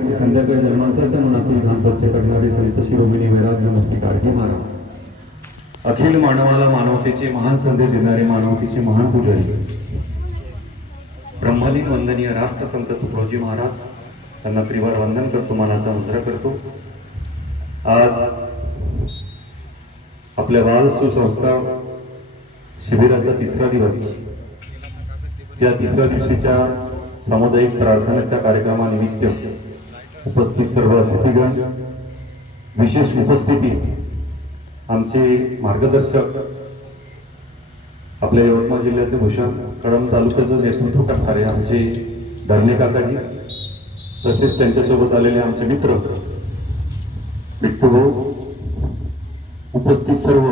संध्याकाळी धर्मांसाच्या मनातील घाम स्वच्छ करणारे संत शिरोमणी वैराग्य मुक्ती गाडगे महाराज, अखिल मानवाला मानवतेचे महान संदेश देणारे मानवतेचे महान पुजारी, ब्रह्मलीन वंदनीय राष्ट्रसंत तुकडोजी महाराज, त्यांना त्रिवार वंदन करतो, मानाचा मुजरा करतो। आज आपल्या बाल सुसंस्कार शिबिराचा तिसरा दिवस, या तिसऱ्या दिवशीच्या सामुदायिक प्रार्थनेच्या कार्यक्रमानिमित्त उपस्थित सर्व अतिथीगण, विशेष उपस्थिती आमचे मार्गदर्शक, आपल्या यवतमाळ जिल्ह्याचे भूषण, कळंब तालुक्याचं नेतृत्व करणारे आमचे धर्मे काकाजी, तसेच त्यांच्यासोबत आलेले आमचे मित्र बिट्टू भाऊ, उपस्थित सर्व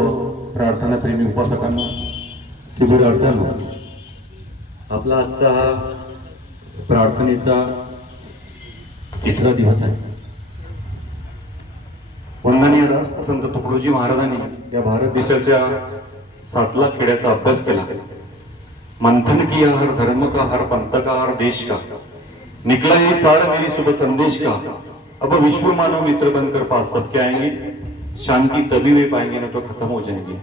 प्रार्थनाप्रेमी उपासकांना, शिबिरार्थ्यांना, आपला आजचा हा प्रार्थनेचा तिसरा दिवस आहे। वंदनीय राष्ट्रसंत तुकडोजी महाराजांनी या भारत देशाच्या 7 लाख खेड्याचा अभ्यास केला। मंथन किया हर धर्म का, हर पंथ का, हर देश का, निकला ये सार मेरी शुभ संदेश का, अब विश्व मानव मित्र बनकर पास सबके आएंगे, शांती तभी वे पाएंगे न तो खत्म हो जाएंगे।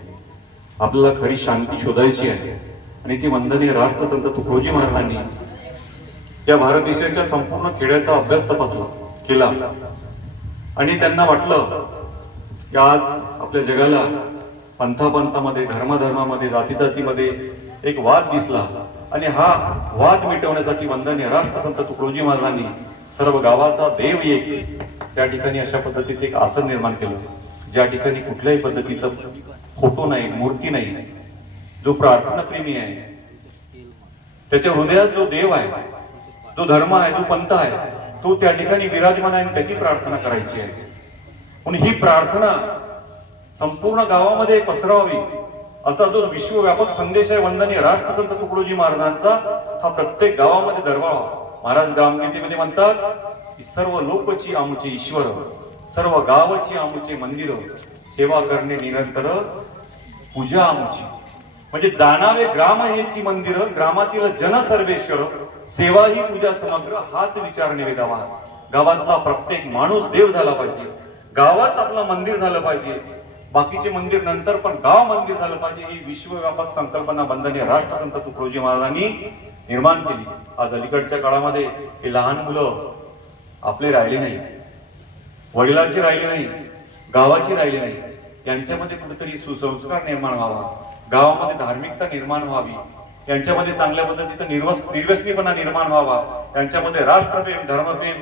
आपल्याला खरी शांती शोधायची आहे आणि ती वंदनीय राष्ट्रसंत तुकडोजी महाराजांनी या भारत देशाच्या संपूर्ण खेड्याचा अभ्यास तपासला केला आणि त्यांना वाटलं की आज आपल्या जगाला पंथापंथामध्ये, धर्माधर्मामध्ये, जातीजातीमध्ये एक वाद दिसला आणि हा वाद मिटवण्यासाठी वंदनीय राष्ट्रसंत तुकडोजी महाराजांनी सर्व गावाचा देव एक त्या ठिकाणी अशा पद्धतीत एक आसन निर्माण केलं, ज्या ठिकाणी कुठल्याही पद्धतीचा फोटो नाही, मूर्ती नाही। जो प्रार्थना प्रेमी आहे, त्याच्या हृदयात जो देव आहे, जो धर्म आहे, जो पंथ आहे, तो त्या ठिकाणी विराजमान आहे आणि त्याची प्रार्थना करायची आहे। म्हणून ही प्रार्थना संपूर्ण गावामध्ये पसरवावी असा जो विश्वव्यापक संदेश आहे वंदनीय राष्ट्रसंत तुकडोजी महाराजांचा, हा प्रत्येक गावामध्ये दरवळावा। महाराज ग्रामगीतेमध्ये म्हणतात की सर्व लोकची आमचे ईश्वर, सर्व गावाची आमचे मंदिर, सेवा करणे निरंतर पूजा आमची। म्हणजे जाणावे ग्राम हेची मंदिर, ग्रामातील जन सर्वेश्वर, सेवा ही पूजा समग्र, हाच विचार निवेदावा। गावातला प्रत्येक माणूस देव झाला पाहिजे, गावात आपलं मंदिर झालं पाहिजे, बाकीचे मंदिर नंतर, पण गाव मंदिर झालं पाहिजे, ही विश्वव्यापक संकल्पना वंदनीय राष्ट्रसंत तुकडोजी महाराजांनी निर्माण केली। आज अलीकडच्या काळामध्ये हे लहान मुलं आपले राहिले नाही, वडिलांची राहिली नाही, गावाची राहिली नाही, यांच्यामध्ये कुठेतरी सुसंस्कार निर्माण व्हावा, गावामध्ये धार्मिकता निर्माण व्हावी, यांच्यामध्ये चांगल्या पद्धतीचा निर्व्यसनीपणा निर्माण व्हावा, यांच्यामध्ये राष्ट्रप्रेम, धर्मप्रेम,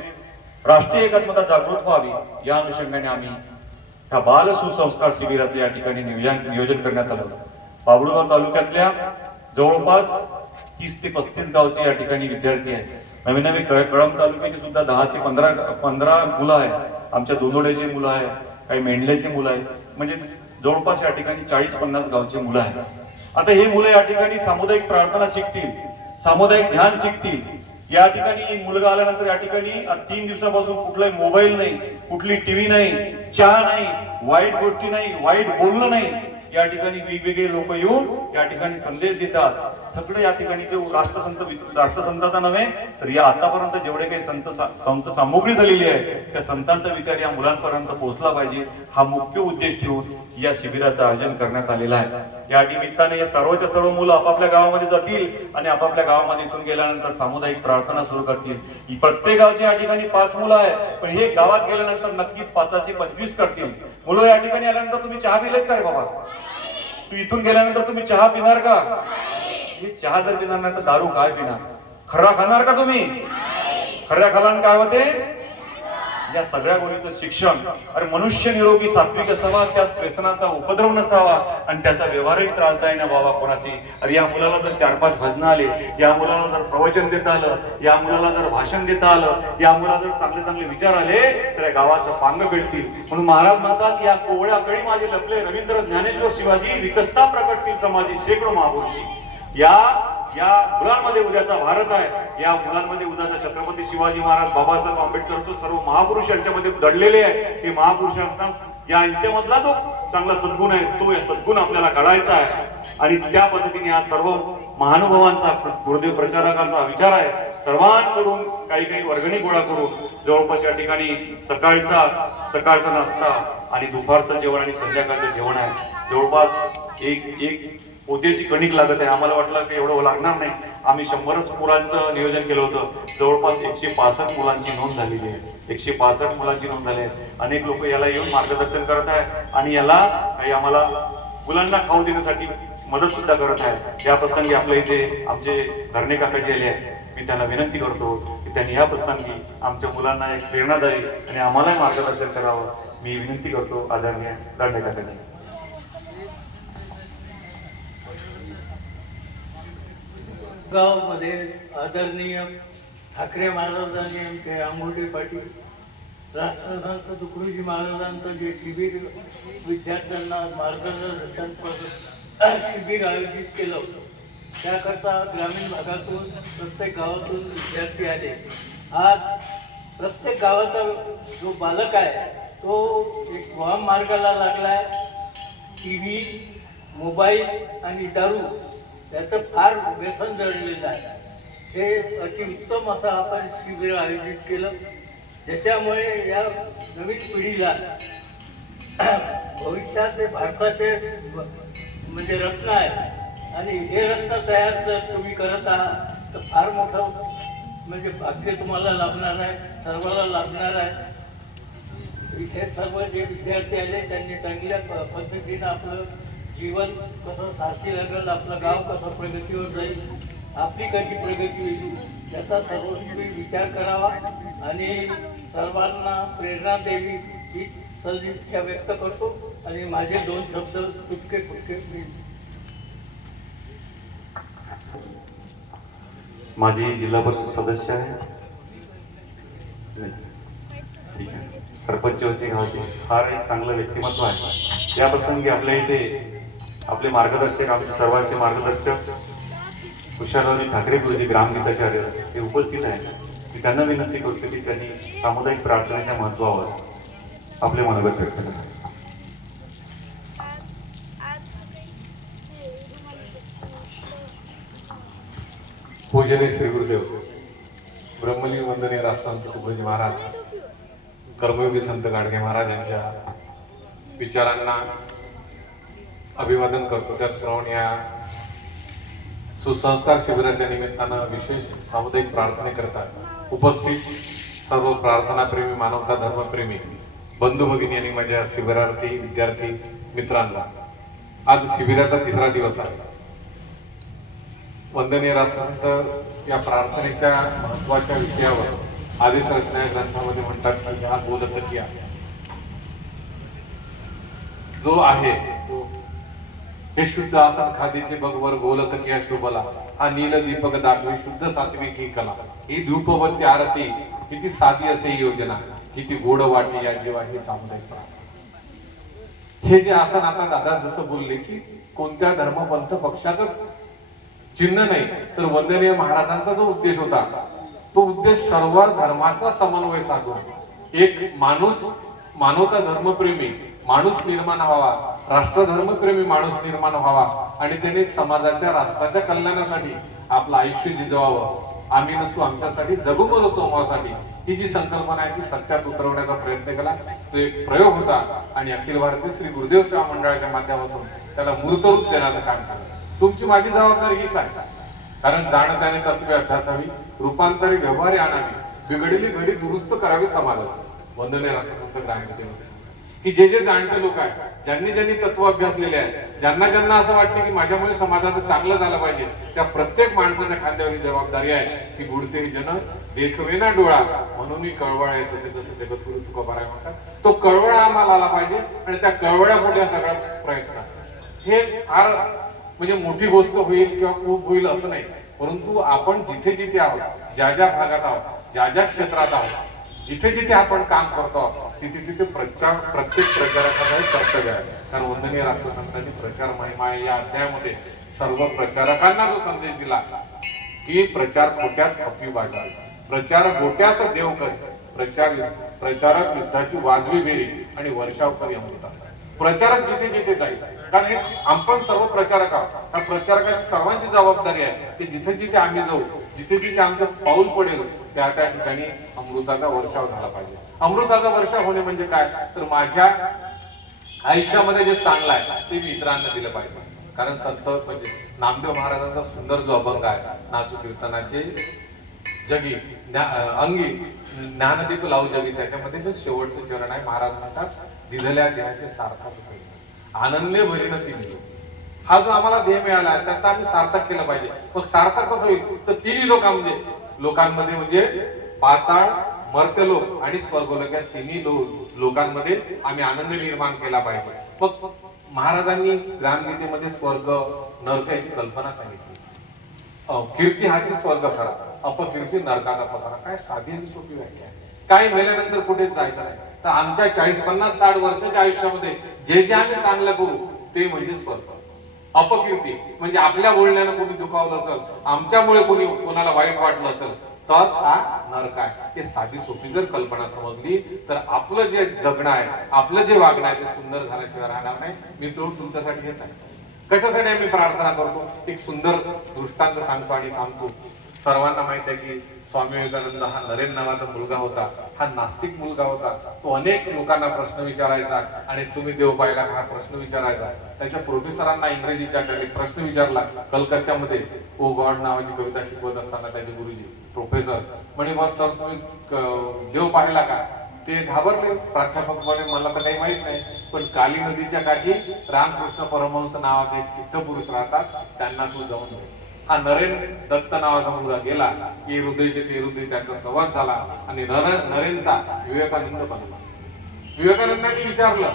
राष्ट्रीय एकात्मता जागृत व्हावी, या अनुषंगाने आम्ही ह्या बाल सुसंस्कार शिबिराचे या ठिकाणी नियोजन करण्यात आलं। बाभळगाव तालुक्यातल्या जवळपास 30 ते 35 गावचे या ठिकाणी विद्यार्थी आहेत। नवीन नवीन कळंब तालुक्याचे सुद्धा 10 ते 15 मुलं आहेत, आमच्या दोनोड्याची मुलं आहेत, काही मेंढल्याची मुलं आहेत, म्हणजे जवळपास या ठिकाणी 40-50 गावचे मुलं आहेत। आता हे मुलं या ठिकाणी सामुदायिक प्रार्थना शिकतील, सामुदायिक ध्यान शिकतील। या ठिकाणी मुलगा आल्यानंतर या ठिकाणी 3 दिवसापासून कुठलाही मोबाईल नाही, कुठली टीव्ही नाही, चहा नाही, वाईट गोष्टी नाही, वाईट बोलणं नाही। या ठिकाणी वेगवेगळे लोक येऊन या ठिकाणी संदेश देतात। सगळं या ठिकाणी जो राष्ट्रसंताचा नव्हे तर या आतापर्यंत जेवढे काही संत सामुग्री झालेली आहे, त्या संतांचा विचार या मुलांपर्यंत पोहोचला पाहिजे, हा मुख्य उद्देश ठेवून या शिबिराचं आयोजन करण्यात आलेलं आहे। या निमित्ताने हे सर्वच्या सर्व मुलं आपापल्या गावामध्ये जातील आणि आपापल्या गावामध्ये इथून गेल्यानंतर सामुदायिक प्रार्थना सुरू करतील। प्रत्येक गावच्या या ठिकाणी 5 मुलं आहे, पण हे गावात गेल्यानंतर नक्कीच 5चे 25 करतील। मुलं या ठिकाणी आल्यानंतर तुम्ही चहा पिलेत का रे बाबा? तू इथून गेल्यानंतर तुम्ही चहा पिणार का? हे चहा जर पिणार नाही तर दारू काय पिणार? खर्रा खाणार का तुम्ही? खर्रा खाल्यानं काय होते? या सगळ्या गोष्टीचं शिक्षण, अरे मनुष्य निरोगी सात्विक असावा, त्या व्यसनाचा उपद्रव नसावा आणि त्याचा व्यवहारही टाळता येईना बाबा कोणाची। अरे या मुलाला जर 4-5 भजनं आले, या मुलाला जर प्रवचन देता आलं, या मुलाला जर भाषण देता आलं, या मुलाला जर चांगले चांगले विचार आले तर या गावाचं पांग पेटतील। म्हणून महाराज म्हणतात या कोवळ्या कळी माझे लपले, रवींद्र ज्ञानेश्वर शिवाजी, विकसता प्रकटतील समाधी शेकडो महापुरुषी। या मुलांमध्ये उद्याचा भारत आहे, या मुलांमध्ये उद्याचा छत्रपती शिवाजी महाराज, बाबासाहेब आंबेडकर, तो सर्व महापुरुष यांच्यामध्ये दडलेले आहे। हे महापुरुषांचा यांच्यामधला जो चांगला सद्गुण आहे, तो या सद्गुण आपल्याला काढायचा आहे आणि त्या पद्धतीने या सर्व महानुभावांचा, गुरुदेव प्रचारकांचा विचार आहे सर्वांकडून काही काही वर्गणी गोळा करून जवळपास या ठिकाणी सकाळचा नाश्ता आणि दुपारचं जेवण आणि संध्याकाळचं जेवण आहे. जवळपास एक पोत्याची कणिक लागत आहे. आम्हाला वाटलं की एवढं लागणार नाही. आम्ही 100च मुलांचं नियोजन केलं होतं. जवळपास 165 मुलांची नोंद झालेली आहे. 165 मुलांची नोंद झाली आहे. अनेक लोक याला येऊन मार्गदर्शन करत आहे आणि याला काही आम्हाला मुलांना खाऊ देण्यासाठी मदत सुद्धा करत आहे. या प्रसंगी आपल्या इथे आमचे धरणे काकाजी आले आहेत. मी त्यांना विनंती करतो की त्यांनी या प्रसंगी आमच्या मुलांना एक प्रेरणादायी आणि आम्हाला मार्गदर्शन करावं. मी विनंती करतो आदरणीय धरणे काकाजी. गावामध्ये आदरणीय ठाकरे महाराजांनी आमचे आंबोटे पाटील राष्ट्रसंत तुकडोजी महाराजांचं जे शिबिर विद्यार्थ्यांना मार्गदर्शन शिबिर आयोजित केलं होतं त्याकरता ग्रामीण भागातून प्रत्येक गावातून विद्यार्थी आले. आज प्रत्येक गावाचा जो बालक आहे तो एक वाम मार्गाला लागला आहे. टी व्ही, मोबाईल आणि दारू याचं फार व्यसन जडलेलं आहे. हे अतिउत्तम असं आपण शिबिर आयोजित केलं ज्याच्यामुळे या नवीन पिढीला भविष्यात ते भारताचे म्हणजे रत्न आहे आणि हे रत्न तयार जर तुम्ही करत आहात तर फार मोठं म्हणजे भाग्य तुम्हाला लाभणार आहे, सर्वांना लाभणार आहे. इथे सर्व जे विद्यार्थी आले त्यांनी चांगल्या पद्धतीनं आपलं जीवन कसं सारखी लागेल, आपलं गाव कसं प्रगतीवर जाईल, आपली कशी प्रगती होईल याचा सर्वस्वी विचार करावा आणि सर्वांना प्रेरणा द्यावी ही सदिच्छा व्यक्त करतो आणि माझे 2 शब्द तुटके फुटके माझी जिल्हा परिषद सदस्य आहे. ठीक आहे. सरपंच होते गावाचे. फार एक चांगलं व्यक्तिमत्व आहे. या प्रसंगी आपल्या इथे आपले मार्गदर्शक, आमचे सर्वांचे मार्गदर्शक तुषाररावजी ठाकरे गुरुजी ग्रामगीताचार्य हे उपस्थित आहेत. मी त्यांना विनंती करतो की त्यांनी सामुदायिक प्रार्थनेच्या महत्त्वावर आपले मनोगत व्यक्त करा. पूजनीय श्री गुरुदेव ब्रह्मलीन वंदनीय राष्ट्रसंत तुकडोजी महाराज, कर्मयोगी संत गाडगे महाराज यांच्या विचारांना अभिवादन करतो. त्याचप्रमाणे या सुसंस्कार शिबिराच्या निमित्तानं विशेष सामुदायिक प्रार्थने करतात उपस्थित सर्व प्रार्थनाप्रेमी, मानवता धर्मप्रेमी बंधू भगिनी आणि माझ्या शिबिरार्थी विद्यार्थी मित्रांना, आज शिबिराचा 3रा दिवस आहे. वंदनीय राष्ट्रसंत या प्रार्थनेच्या महत्वाच्या विषयावर आदेश रचना या ग्रंथामध्ये म्हणतात की हा गोलतकिया जो आहे तो हे शुद्ध आसन खादीचे बघवर गोलतकिया शोभला, हा नील दीपक दाखवी शुद्ध सात्विक ही कला, ही धूपवंती आरती किती साधी असे ही योजना, किती गोड वाटे या जीवा ही सामुदायिक प्रार्थना. हे जे आसन आता दादा जसं बोलले की कोणत्या धर्मपंथ पक्षाचं चिन्ह नाही, तर वंदनीय महाराजांचा जो उद्देश होता तो उद्देश सर्व धर्माचा समन्वय साधून एक मानवता धर्मप्रेमी माणूस निर्माण व्हावा, राष्ट्रधर्मप्रेमी माणूस निर्माण व्हावा आणि त्याने समाजाच्या राष्ट्राच्या कल्याणासाठी आपलं आयुष्य जिजवावं. आम्ही नसू आमच्यासाठी, जगू मरो सोमवासाठी ही जी संकल्पना आहे ती सत्यात उतरवण्याचा प्रयत्न केला. तो एक प्रयोग होता आणि अखिल भारतीय श्री गुरुदेव सेवा मंडळाच्या माध्यमातून त्याला मूर्तरूप देण्याचं काम केलं. तुमची माझी जबाबदारी हीच आहे, कारण जाणत्याने तत्वे अभ्यासावी, रूपांतरी व्यवहारी आणावी, बिघडलेली घडी दुरुस्त करावी समाजाची. वंदनीय राष्ट्रसंत ग्रामगीतेमध्ये की जे जाणते लोक आहेत, ज्यांनी तत्व अभ्यासलेले आहेत, ज्यांना असं वाटतं की माझ्यामुळे समाजाचं चांगलं झालं पाहिजे, त्या प्रत्येक माणसाच्या खांद्यावर जबाबदारी आहे की बुडते जन देखवेना डोळा म्हणून मी कळवळ आहे. तसे जगद्गुरु तुकोबाराय म्हणतात, तो कळवळा आम्हाला आला पाहिजे आणि त्या कळवळ्यापुढे हा सगळा प्रयत्न. हे फार म्हणजे मोठी गोष्ट होईल किंवा खूप होईल असं नाही, परंतु आपण जिथे आहोत, ज्या भागात आहोत, ज्या क्षेत्रात आहोत, जिथे आपण काम करतो आहोत, तिथे प्रत्येक प्रचारकाचं कर्तव्य आहे. कारण वंदनीय राष्ट्रसंतांची प्रचार महिमा या अध्यायामध्ये सर्व प्रचारकांना जो संदेश दिला की प्रचार खोट्याच खपी बाजा, प्रचार गोट्यास देव कर, प्रचारक युद्धाची वाजवी बेरी आणि वर्षावकर अमृता. प्रचारक जिथे जाईल, कारण हे आपण सर्व प्रचारक आहोत, त्या प्रचारकाची सर्वांची जबाबदारी आहे की जिथे आम्ही जाऊ जिथे जिथे आमचं पाऊल पडेल त्या त्या ठिकाणी अमृताचा वर्षाव झाला पाहिजे. अमृताचा वर्षाव होणे म्हणजे काय, तर माझ्या आयुष्यामध्ये जे चांगलं आहे ते मी इतरांना दिलं पाहिजे. कारण संत म्हणजे नामदेव महाराजांचा सुंदर जो अभंग आहे, नाचू कीर्तनाचे जगी अंगी ज्ञानदीप लावू जगी, त्याच्यामध्ये जे शेवटचं चरण आहे, महाराज म्हणतात दिधल्या देहाचे सार्थक आनंदे भरीन ती मिळो. हा जो आम्हाला ध्येय मिळाला आहे त्याचा आम्ही सार्थक केलं पाहिजे. मग सार्थक कसं होईल, तर तिन्ही लोकांमध्ये म्हणजे पाताळ, मर्त्यलोक आणि स्वर्गलोक या तिन्ही लोकांमध्ये आम्ही आनंद निर्माण केला पाहिजे. मग महाराजांनी ग्रामगीतेमध्ये स्वर्ग नरक याची कल्पना सांगितली. कीर्ती हाची स्वर्ग खरा, अपकीर्ती नरकाचा पसारा. काय साधी आणि सोपी व्याख्या आहे. काय मेल्यानंतर कुठेच जायचं नाही. तर आमच्या 40, 50, 60 वर्षाच्या आयुष्यामध्ये जे जे आम्ही चांगलं करू ते म्हणजे स्वर्ग. अपकीर्ती म्हणजे आपल्या बोलण्यानं कोणी दुखावलं असेल, आमच्यामुळे कोणाला वाईट वाटलं असेल, तर हा नरक आहे. हे साधी सोपी जर कल्पना समजली तर आपलं जे जगणं आहे, आपलं जे वागणं आहे ते सुंदर झाल्याशिवाय राहणार नाही. मित्र, तुमच्यासाठी हेच आहे. कशासाठी आम्ही प्रार्थना करतो, एक सुंदर दृष्टांत सांगतो आणि थांबतो. सर्वांना माहित आहे की स्वामी विवेकानंद हा नरेन नावाचा मुलगा होता. हा नास्तिक मुलगा होता. तो अनेक लोकांना प्रश्न विचारायचा आणि तुम्ही देव पाहिला हा प्रश्न विचारायचा. त्याच्या प्रोफेसरांना इंग्रजीच्या प्रश्न विचारला कलकत्त्यामध्ये. ओ गॉड नावाची कविता शिकवत असताना त्याचे गुरुजी प्रोफेसर म्हणे, बस सर तुम्ही देव पाहिला का? ते घाबरले. प्राध्यापक म्हणे, मला तर काही माहित नाही, पण काली नदीच्या काठी रामकृष्ण परमहंस नावाचे एक सिद्ध पुरुष राहतात, त्यांना तू जाऊन दे. हा नरेन दत्त नावाचा मुलगा गेला की हृदयचे ते हृदय त्यांचा संवाद झाला आणि नरेनचा विवेकानंद बनला. विवेकानंदांनी विचारलं,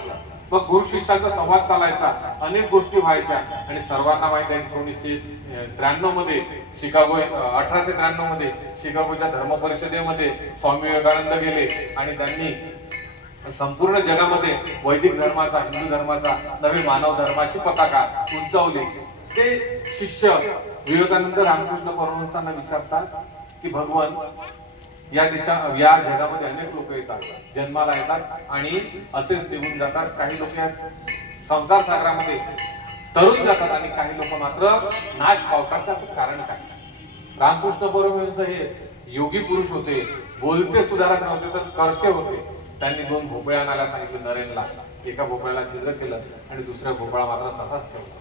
मग गुरु शिष्याचा संवाद चालायचा, अनेक गोष्टी व्हायच्या. आणि सर्वांना माहिती आहे 1993 मध्ये शिकागो 1893 मध्ये शिकागोच्या धर्म परिषदेमध्ये स्वामी विवेकानंद गेले आणि त्यांनी संपूर्ण जगामध्ये वैदिक धर्माचा, हिंदू धर्माचा, नवे मानव धर्माची पताका उंचावली. ते शिष्य विवेकानंद रामकृष्ण परमहंसांना विचारतात की भगवान, या जगामध्ये अनेक लोक येतात, जन्माला येतात आणि असेच निघून जातात. काही लोक या संसार सागरामध्ये तरुण जातात आणि काही लोक मात्र नाश पावतात. त्याचं कारण काय? रामकृष्ण परमहंस हे योगी पुरुष होते, बोलते सुधारक नव्हते तर कर्ते होते. त्यांनी 2 भोपळ्या आणायला सांगितले नरेनला. एका भोपळ्याला छिद्र केलं आणि दुसऱ्या भोपळा मात्र तसाच ठेवला.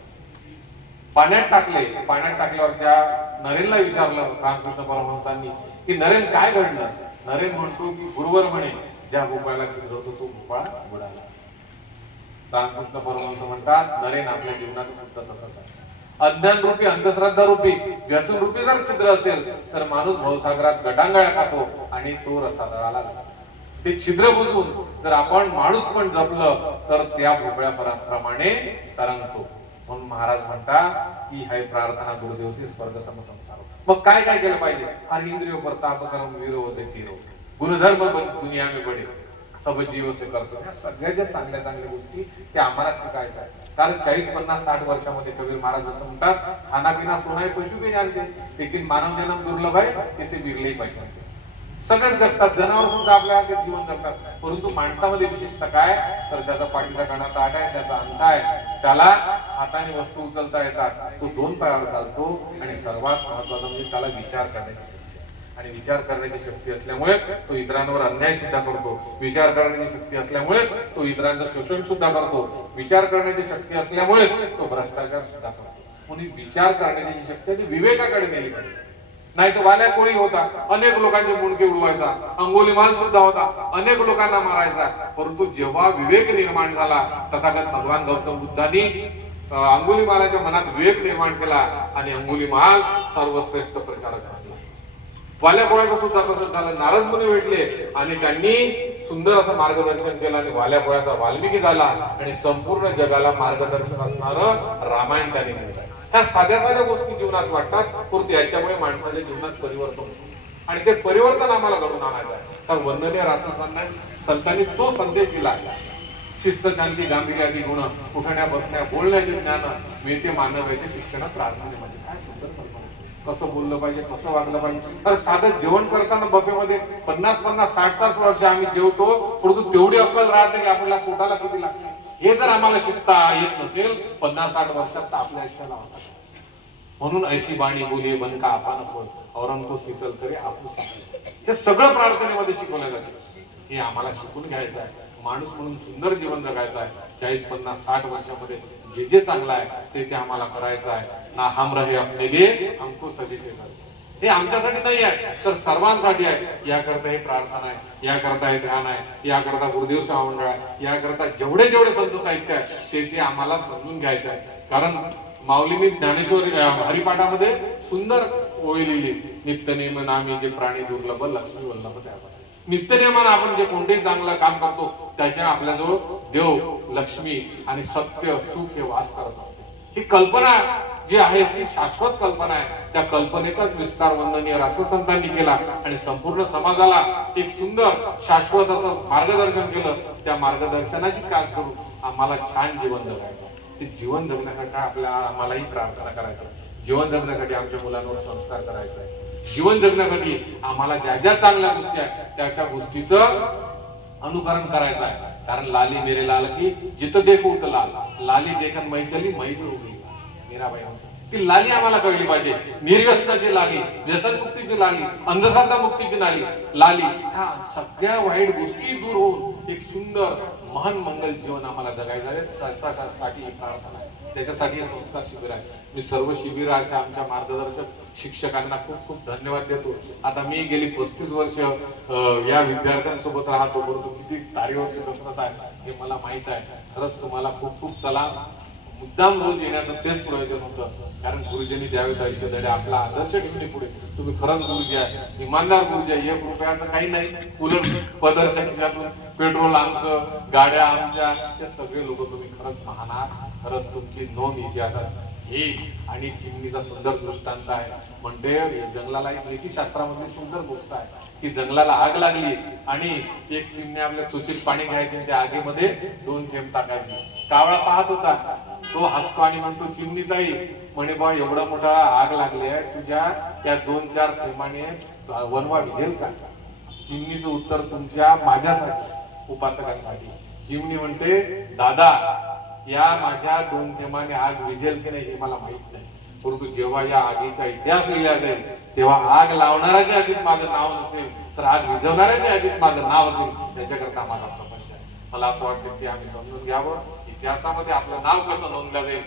पाण्यात टाकले. पाण्यात टाकल्यावर त्या नरेनला विचारलं रामकृष्ण परमहंसांनी की नरेन काय घडलं? नरेन म्हणतो की गुरुवर म्हणे, ज्या भोपळ्याला छिद्र होतो तो भोपळा बुडाला. रामकृष्ण परमहंस म्हणतात, नरेन आपल्या जीवनात फक्त तसंच आहे. अज्ञान रूपी, अंधश्रद्धा रूपी, व्यसन रूपी जर छिद्र असेल तर माणूस भवसागरात गटांगळ्या खातो आणि तो रसातळाला जातो. ते छिद्र बुजवून जर आपण माणूस पण जपलं तर त्या भोपळ्याप्रमाणे तरंगतो. म्हणून महाराज म्हणतात की हाय प्रार्थना गुरुदेवशी स्वर्ग समसंसार. मग काय काय केलं पाहिजे? अनिंद्रियो प्रताप करम वीरो होते तीरो, गुणधर्म दुनिया में बडे, सब जीव से करतो. ह्या सगळ्या ज्या चांगल्या चांगल्या गोष्टी त्या आम्हाला शिकायच्या आहेत. कारण 40, 50, 60 वर्षामध्ये कबीर महाराज असं म्हणतात, खाना पिना सोना है पशु भी जानते, लेकिन मानव जन्म दुर्लभ है, इसे बिरले पाहिजे. सगळेच जगतात, जनावर सुद्धा आपल्या जीवन जगतात, परंतु माणसामध्ये विशेषतः काय, तर त्याचा पाठीचा कणा ताट आहे, त्याचा अंत आहे, त्याला हाताने वस्तू उचलता येतात, तो 2 पायावर चालतो आणि सर्वात महत्वाचं म्हणजे त्याला विचार करण्याची शक्ती आहे. आणि विचार करण्याची शक्ती असल्यामुळे तो इतरांवर अन्याय सुद्धा करतो. विचार करण्याची शक्ती असल्यामुळे तो इतरांचं शोषण सुद्धा करतो. विचार करण्याची शक्ती असल्यामुळे तो भ्रष्टाचार सुद्धा करतो. म्हणून विचार करण्याची शक्ती ती विवेकाकडे नेली पाहिजे. नाही तर वाल्या कोळी होता, अनेक लोकांचे मुंडके उडवायचा, अंगुलीमाल सुद्धा होता, अनेक लोकांना मारायचा. परंतु जेव्हा विवेक निर्माण झाला, तथागत भगवान गौतम बुद्धांनी अंगुलीमालाच्या मनात विवेक निर्माण केला आणि अंगुलीमाल सर्वश्रेष्ठ प्रचारक बनला. वाल्या कोळ्याचं सुद्धा कसं झालं, नारद मुनी भेटले आणि त्यांनी सुंदर असं मार्गदर्शन केलं आणि वाल्या कोळ्याचा वाल्मिकी झाला आणि संपूर्ण जगाला मार्गदर्शन असणारं रामायण त्यांनी लिहिलं. ह्या साध्या साध्या गोष्टी जीवनात वाटतात, परंतु याच्यामुळे माणसाच्या जीवनात परिवर्तन होतं आणि ते परिवर्तन आम्हाला घडून आणायचं आहे. तर वंदनीय राष्ट्रसंतांना संतांनी तो संदेश दिला, शिस्त, शांती, गांभीर्याची गुण, उठण्या बसण्या, बोलण्याचे ज्ञान मिळते मानवाचे शिक्षणात प्रार्थनेमध्ये. काय सुंदर कल्पना, कसं बोललं पाहिजे, कसं वागलं पाहिजे. तर साधं जेवण करताना बफेमध्ये 50-50, 60-60 वर्ष आम्ही जेवतो, परंतु तेवढी अक्कल राहते की आपल्याला पोटाला किती लागते. हे जर आम्हाला शिकता येत नसेल 50-60 वर्षात तर आपल्या आयुष्याला होता. म्हणून ऐशी बाणी बोलिये बन का आपण औरंको शीतल करे आपू शीतल. हे सगळं प्रार्थनेमध्ये शिकवलं जाते. हे आम्हाला शिकून घ्यायचं आहे. माणूस म्हणून सुंदर जीवन जगायचं आहे. 40, 50, 60 वर्षामध्ये जे जे चांगलं आहे ते आम्हाला करायचं आहे. ना हम रहे अपने लिए हमको सभी से करे. हे आमच्यासाठी नाही आहे तर सर्वांसाठी आहे. याकरता हे प्रार्थना आहे, याकरता हे ध्यान आहे, याकरता गुरुदेव सेवा मंडळ आहे, याकरता जेवढे जेवढे संत साहित्य आहे ते आम्हाला समजून घ्यायचं आहे. कारण माऊलींनी ज्ञानेश्वर हरिपाठामध्ये सुंदर ओळी लिहिली. नित्यनेम नामी जे प्राणी दुर्लभ लक्ष्मी वल्लभ त्यामध्ये. नित्यनेमानं आपण जे कोणतेही चांगलं काम करतो त्याच्या आपल्याजवळ देव, लक्ष्मी आणि सत्य, सुख हे वास करत असते. ही कल्पना जी आहे ती शाश्वत कल्पना आहे. त्या कल्पनेचाच विस्तार वंदनीय राष्ट्रसंतांनी केला आणि संपूर्ण समाजाला एक सुंदर शाश्वत असं मार्गदर्शन केलं. त्या मार्गदर्शनाची काय करू आम्हाला छान जीवन जगायचं. ते जीवन जगण्यासाठी आम्हालाही प्रार्थना करायचं. जीवन जगण्यासाठी आमच्या मुलांवर संस्कार करायचा आहे. जीवन जगण्यासाठी आम्हाला ज्या ज्या चांगल्या गोष्टी आहेत त्या त्या गोष्टीचं अनुकरण करायचं आहे. कारण लाली मेरे लाल की जित देखो उत लाल, लाली देखन मै चली मै भी उगी. मीराबाई ती लाली आम्हाला कळली पाहिजे. निर्व्यसनाची लाली, व्यसनमुक्तीची लाली, अंधश्रद्धा मुक्तीची लाली, ह्या सगळ्या वाईट गोष्टी दूर होऊन एक सुंदर महान मंगल जीवन आम्हाला जगायचं आहे. त्यासाठी ही प्रार्थना आहे. त्याच्यासाठी हे संस्कार शिबिर आहे. मी सर्व शिबिराच्या आमच्या मार्गदर्शक शिक्षकांना खूप खूप धन्यवाद देतो. आता मी गेली 35 वर्ष या विद्यार्थ्यांसोबत राहतो, परंतु किती तारेवरची कसरत आहे हे मला माहित आहे. खरंच तुम्हाला खूप खूप सलाम. मुद्दाम रोज येण्याचं तेच प्रयोजन होतं. कारण गुरुजींनी द्यावे आयुष्य धडे आपला आदर्श ठेवणे पुढे. तुम्ही खरंच गुरुजी आहे, इमानदार गुरुजी आहे. 1 रुपयाचं काही नाही. उलट पदरच्या खिशातून पेट्रोल आमचं, गाड्या आमच्या, हे सगळे लोक तुम्ही खरंच महान आहात. खरंच तुमची नोंद इतिहासात ही आणि चिमणीचा सुंदर दृष्टांत आहे. म्हणते जंगलाला एक नीतिशास्त्रामधली सुंदर गोष्ट आहे की जंगलाला आग लागली आणि एक चिमणी आपल्या चोचीत पाणी घ्यायची, त्या आगीमध्ये 2 थेंब टाकायचे. कावळा पाहत होता, तो हसतो आणि म्हणतो चिमणीताई म्हणे बा एवढा मोठा आग लागली आहे, तुझ्या त्या 2-4 थेंबाने वनवा विझेल का? चिमणीचं उत्तर तुमच्या माझ्यासाठी, उपासकांसाठी. चिमणी म्हणते दादा या माझ्या 2 थेंबाने आग विझेल की नाही हे मला माहित नाही, परंतु जेव्हा या आगीचा इतिहास लिहिला जाईल तेव्हा आग लावणाऱ्याच्या यादीत माझं नाव नसेल तर आग विझवणाऱ्याच्या यादीत माझं नाव असेल. याच्याकरता माझा प्रपंच आहे. मला असं वाटतं की आम्ही समजून घ्यावं. इतिहासामध्ये आपलं नाव कसं नोंदलं जाईल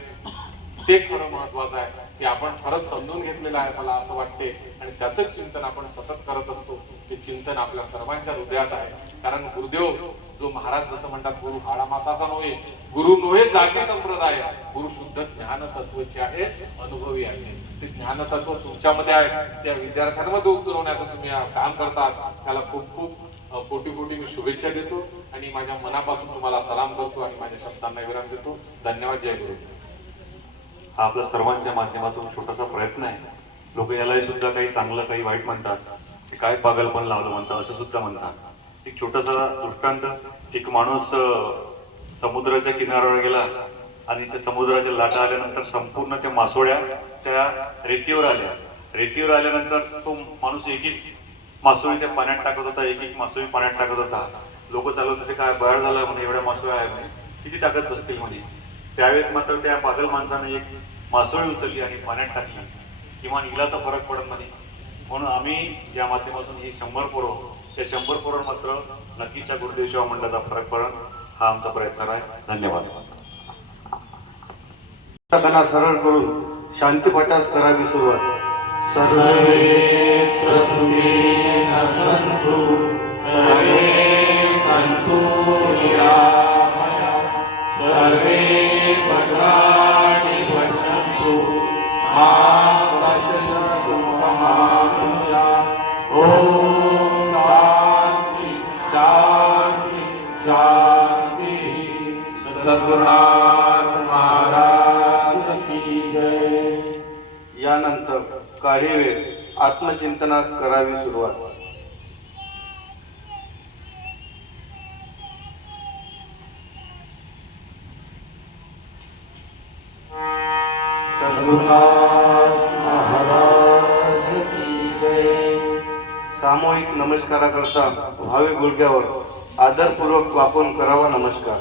ते खरं महत्वाचं आहे. ते आपण खरंच समजून घेतलेलं आहे मला असं वाटते. आणि त्याच चिंतन आपण सतत करत असतो. ते चिंतन आपल्या सर्वांच्या हृदयात आहे. कारण गुरुदेव जो महाराज जसं म्हणतात गुरु हाडा मासाचा नव्हे, गुरु नव्हे जाती संप्रदाय, गुरु शुद्ध ज्ञान तत्वाचे आहे, अनुभवी आहे. ते ज्ञान तत्व तुमच्यामध्ये आहे. त्या विद्यार्थ्यांमध्ये उतरवण्याचं तुम्ही काम करतात. त्याला खूप खूप कोटी कोटी मी शुभेच्छा देतो आणि माझ्या मनापासून तुम्हाला सलाम करतो आणि माझ्या शब्दांना विराम देतो. धन्यवाद. जय गुरु. हा आपल्या सर्वांच्या माध्यमातून छोटासा प्रयत्न आहे. लोक यालाही सुद्धा काही चांगलं काही वाईट म्हणतात, की काय पागलपण लावलं म्हणतात असं सुद्धा म्हणतात. एक छोटासा दृष्टांत, एक माणूस समुद्राच्या किनाऱ्यावर गेला आणि त्या समुद्राच्या लाटा आल्यानंतर संपूर्ण त्या मासोळ्या त्या रेतीवर आल्या. रेतीवर आल्यानंतर तो माणूस एक एक मासोळी त्या पाण्यात टाकत होता, एक एक मासोळी पाण्यात टाकत होता. लोक चालवत होते काय बयाळ झाला म्हणे, एवढ्या मासोळ्या आहे म्हणे, किती टाकत बसतील म्हणे. त्यावेळेस मात्र त्या पागल माणसाने एक मासोळी उचलली आणि पाण्यात टाकली. किमान हिला तर फरक पडत नाही. म्हणून आम्ही या माध्यमातून ही 100 पोरं, त्या 100 पोरं मात्र नक्कीच्या गुरुदेव सेवा मंडळाचा फरक पडण हा आमचा प्रयत्न आहे. धन्यवाद. त्यांना सरळ करून शांतीपाठास करावी सुरुवात. यानंतर काही वेळ आत्मचिंतनास करावी सुरुवात. सामूहिक नमस्काराकरता व्हावे गुडघ्यावर आदरपूर्वक वाकून करावा नमस्कार.